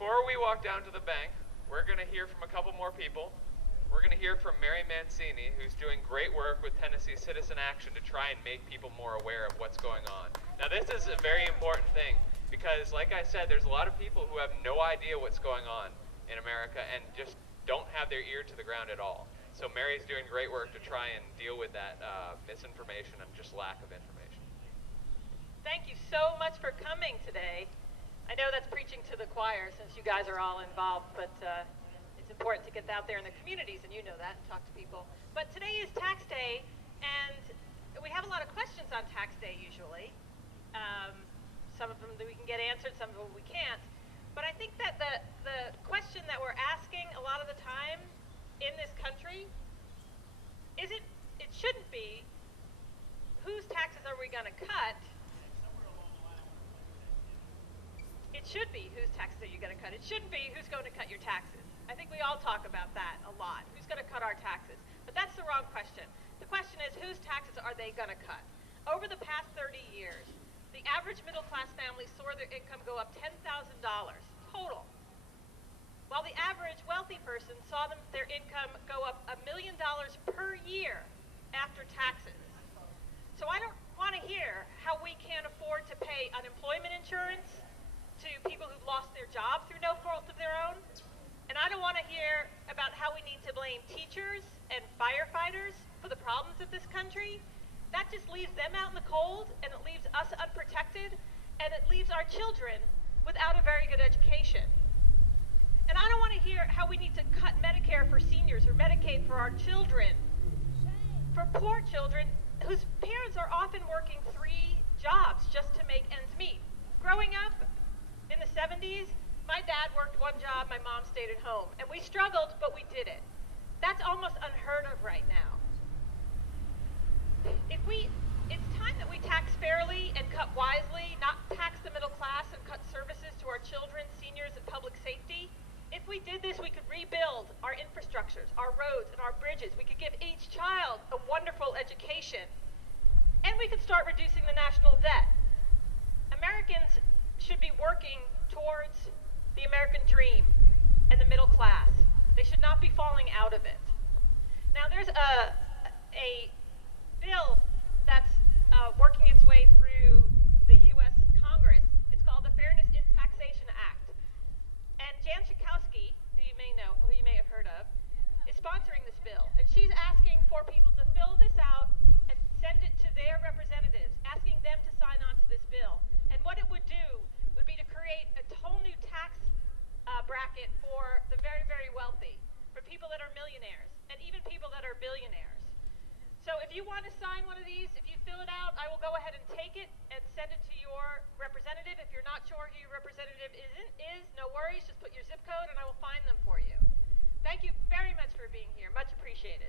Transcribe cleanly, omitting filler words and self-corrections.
Before we walk down to the bank, we're going to hear from a couple more people. We're going to hear from Mary Mancini, who's doing great work with Tennessee Citizen Action to try and make people more aware of what's going on. Now, this is a very important thing because, like I said, there's a lot of people who have no idea what's going on in America and just don't have their ear to the ground at all. So Mary's doing great work to try and deal with that misinformation and just lack of information. Thank you so much for coming today. I know that's preaching to the choir since you guys are all involved, but it's important to get out there in the communities, and you know that, and talk to people. But today is tax day, and we have a lot of questions on tax day usually. Some of them that we can get answered, some of them we can't. But I think that the question that we're asking a lot of the time in this country it shouldn't be, whose taxes are we going to cut? It should be, whose taxes are you going to cut? It shouldn't be, who's going to cut your taxes? I think we all talk about that a lot. Who's going to cut our taxes? But that's the wrong question. The question is, whose taxes are they going to cut? Over the past 30 years, the average middle-class family saw their income go up $10,000 total, while the average wealthy person saw their income go up $1 million per year after taxes. So I don't want to hear how we can't afford to pay unemployment insurance to people who've lost their job through no fault of their own. And I don't want to hear about how we need to blame teachers and firefighters for the problems of this country. That just leaves them out in the cold, and it leaves us unprotected, and it leaves our children without a very good education. And I don't want to hear how we need to cut Medicare for seniors or Medicaid for our children, for poor children whose parents are often working 3 jobs just to make ends meet. Growing up in the 70s, my dad worked 1 job, my mom stayed at home, and we struggled, but we did it. That's almost unheard of right now. It's time that we tax fairly and cut wisely, not tax the middle class and cut services to our children, seniors, and public safety. If we did this, we could rebuild our infrastructures, our roads, and our bridges. We could give each child a wonderful education, and we could start reducing the national debt. Americans should be working towards the American dream and the middle class. They should not be falling out of it. Now, there's a bill that's working its way through the U.S. Congress. It's called the Fairness in Taxation Act. And Jan Schakowsky, who you may know, who you may have heard of, is sponsoring this bill. And she's asking for people to fill this out and send it to their representatives, asking them to sign on to this bill. And what it would do would be to create a whole new tax bracket for the very, very wealthy, for people that are millionaires, and even people that are billionaires. So if you want to sign one of these, if you fill it out, I will go ahead and take it and send it to your representative. If you're not sure who your representative is, no worries, just put your zip code and I will find them for you. Thank you very much for being here. Much appreciated.